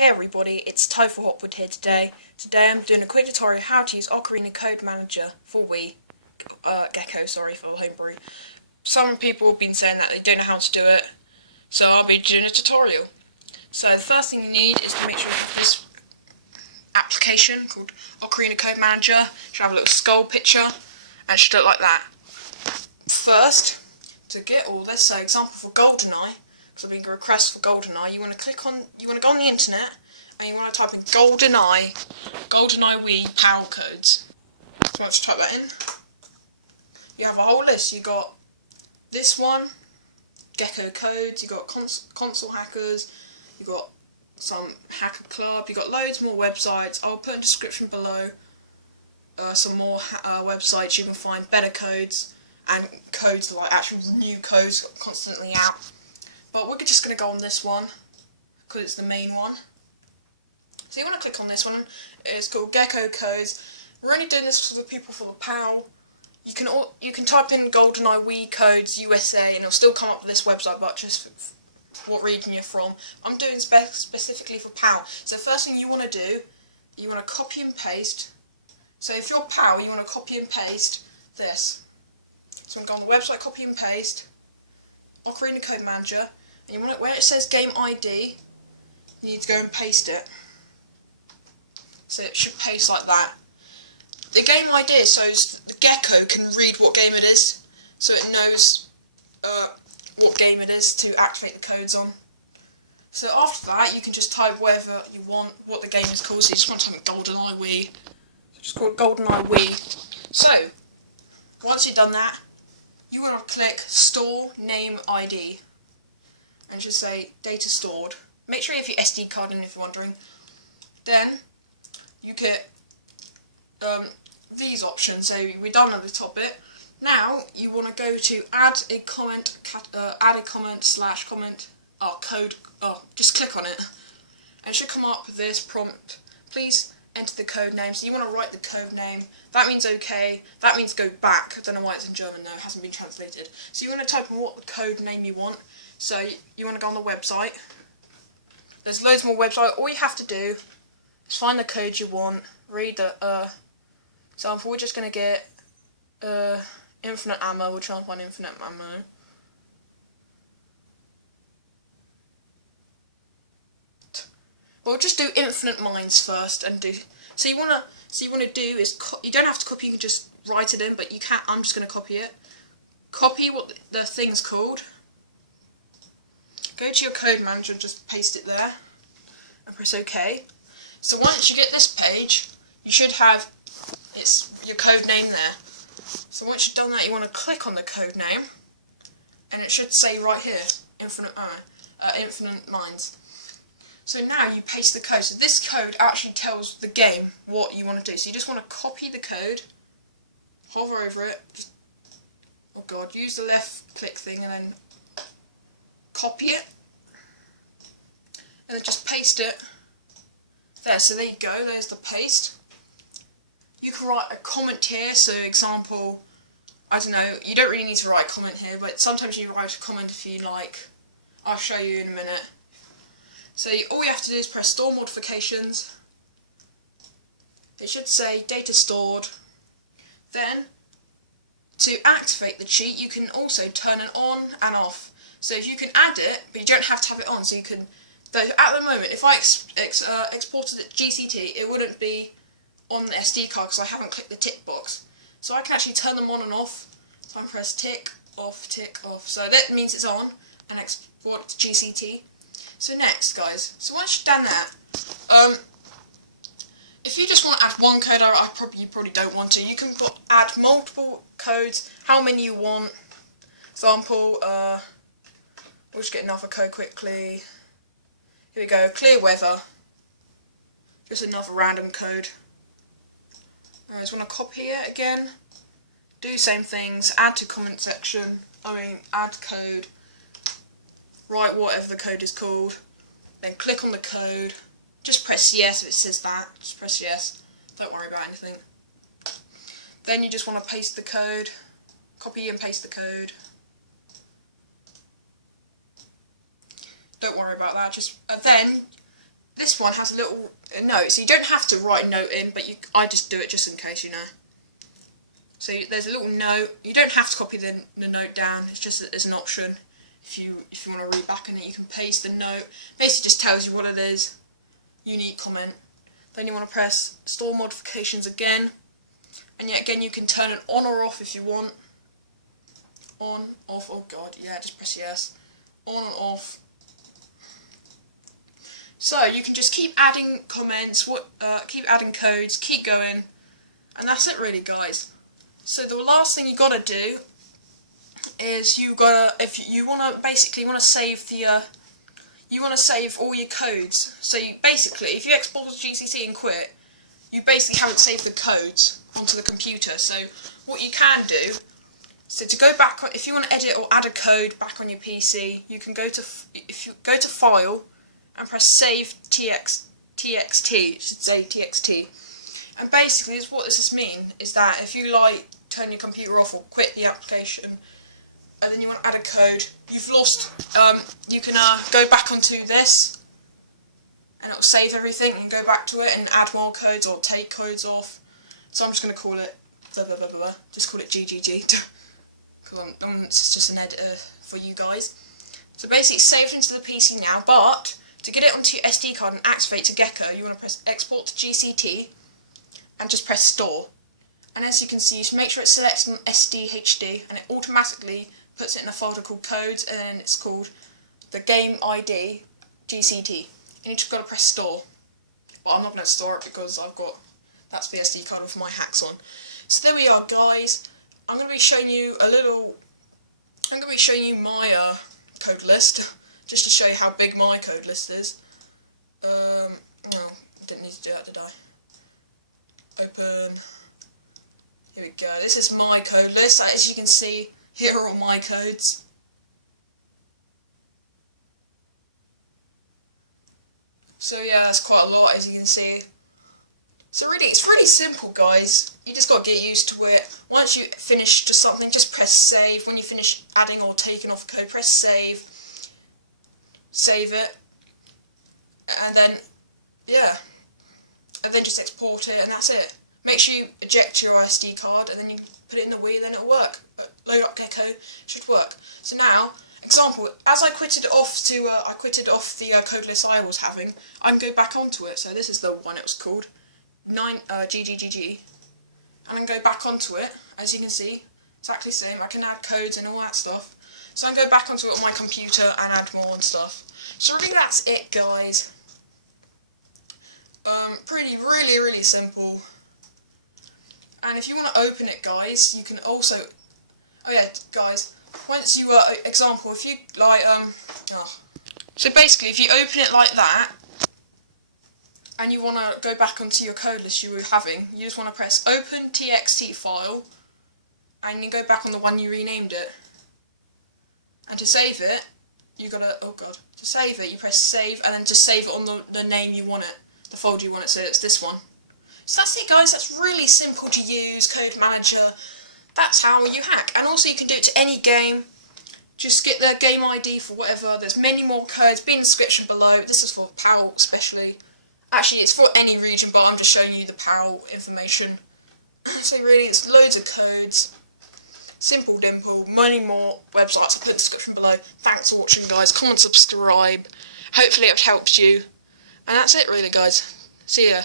Hey everybody, it's Topher Hopwood here today. Today I'm doing a quick tutorial how to use Ocarina Code Manager for Wii. Gecko, sorry for homebrew. Some people have been saying that they don't know how to do it, so I'll be doing a tutorial. So the first thing you need is to make sure this application called Ocarina Code Manager should have a little skull picture and it should look like that. First, to get all this, so example for GoldenEye, so being a request for GoldenEye, you want to go on the internet and you want to type in GoldenEye Wii PAL codes. So once you type that in, you have a whole list. You got this one, Gecko codes. You got console hackers. You got some hacker club. You got loads more websites. I'll put in the description below some more websites you can find better codes and codes like actual new codes constantly out. But we're just going to go on this one, because it's the main one. So you want to click on this one. It's called Gecko Codes. We're only doing this for the people for the PAL. You can type in GoldenEye Wii Codes USA and it'll still come up with this website, but just what region you're from. I'm doing specifically for PAL. So first thing you want to do, you want to copy and paste. So if you're PAL, you want to copy and paste this. So I'm going to go on the website, copy and paste, Ocarina Code Manager. And you want it where it says Game ID, you need to go and paste it. So it should paste like that. The Game ID is so the Gecko can read what game it is, so it knows what game it is to activate the codes on. So after that, you can just type whatever you want, what the game is called. So you just want to type GoldenEye Wii. So just call it GoldenEye Wii. So once you've done that, you want to click Store Name ID. And just say data stored. Make sure you have your SD card in if you're wondering. Then you get these options. So we're done at the top bit. Now you want to go to add a comment slash comment code. Just click on it, and it should come up with this prompt. Please enter the code name. So you want to write the code name. That means OK. That means go back. I don't know why it's in German though. It hasn't been translated. So you want to type in what the code name you want. So you want to go on the website. There's loads more websites. All you have to do is find the code you want. Read the example. We're just going to get infinite ammo. We'll try and find infinite ammo. We'll just do infinite mines first and do. So you want to do is you don't have to copy. You can just write it in, but you can't. I'm just going to copy it. Copy what the thing's called. Go to your code manager and just paste it there and press OK. So once you get this page, you should have your code name there. So once you've done that, you want to click on the code name and it should say right here, infinite mines. So now you paste the code. So this code actually tells the game what you want to do. So you just want to copy the code, hover over it, use the left click thing and then copy it, and then just paste it there. So there you go, there's the paste. You can write a comment here, so example, I don't know, you don't really need to write a comment here, but sometimes you write a comment if you like. I'll show you in a minute. So all you have to do is press store modifications. It should say data stored. Then to activate the cheat, you can also turn it on and off. So if you can add it, but you don't have to have it on. So you can. Though at the moment, if I exported it GCT, it wouldn't be on the SD card because I haven't clicked the tick box. So I can actually turn them on and off. So I press tick off, tick off. So that means it's on, and export it to GCT. So next, guys. So once you've done that, if you just want to add one code, you probably don't want to. You can add multiple codes, how many you want. Example, we'll just get another code quickly. Here we go, clear weather. Just another random code. I just want to copy it again. Do same things, add to comment section. Add code. Write whatever the code is called. Then click on the code. Just press yes if it says that. Just press yes. Don't worry about anything. Then you just want to paste the code. Copy and paste the code. Don't worry about that. Just then this one has a little note, so you don't have to write a note in, but I just do it just in case, you know. So there's a little note. You don't have to copy the note down. It's just as an option. If you want to read back on it, you can paste the note. Basically, just tells you what it is. Unique comment. Then you want to press store modifications again, and yet again you can turn it on or off if you want. On, off. Oh God, yeah. Just press yes. On and off. So you can just keep adding comments, keep adding codes, keep going, and that's it really, guys. So the last thing you gotta do is if you wanna save save all your codes. So if you export to GCC and quit, you basically haven't saved the codes onto the computer. So what you can do, so to go back if you want to edit or add a code back on your PC, you can go to File and press Save TXT. It should say TXT. And basically, what does this mean is that if you turn your computer off or quit the application, and then you want to add a code, you've lost. You can go back onto this, and it'll save everything. You can go back to it and add more codes or take codes off. So I'm just going to call it blah blah blah blah blah. Just call it GGG, because it's just an editor for you guys. So basically, it's saved into the PC now, but to get it onto your SD card and activate to Gecko, you want to press Export to GCT and just press Store. And as you can see, you should make sure it selects on SDHD, and it automatically puts it in a folder called Codes, and then it's called the Game ID GCT. And you just got to press Store. But I'm not going to store it because that's the SD card with my hacks on. So there we are, guys. I'm going to be showing you my code list, just to show you how big my code list is. No, didn't need to do that, did I? Open. Here we go. This is my code list. As you can see, here are all my codes. So yeah, that's quite a lot, as you can see. So really, it's really simple, guys. You just got to get used to it. Once you finish just something, just press save. When you finish adding or taking off a code, press save. Save it. And then, yeah. And then just export it, and that's it. Make sure you eject your SD card, and then you put it in the Wii, then it'll work. But load up Gecko, should work. So now, example, as I quitted off the code list I was having, I can go back onto it. So this is the one it was called, GGGG, and I can go back onto it. As you can see, exactly the same. I can add codes and all that stuff. So I can go back onto it on my computer and add more and stuff. So really, that's it, guys. Really simple. And if you want to open it, guys, you can also. Oh yeah, guys. Once you example, if you So basically, if you open it like that, and you want to go back onto your code list you were having, you just want to press Open TXT file, and you go back on the one you renamed it. And to save it, you gotta. Oh god. To save it, you press Save, and then to save it on the name you want it, the folder you want it. So it's this one. So that's it, guys. That's really simple to use, Code Manager. That's how you hack. And also you can do it to any game. Just get the game ID for whatever. There's many more codes. Be in the description below. This is for PAL especially. Actually, it's for any region, but I'm just showing you the PAL information. So really, it's loads of codes. Simple dimple. Many more websites. I'll put in the description below. Thanks for watching, guys. Comment, subscribe. Hopefully it helps you. And that's it, really, guys. See ya.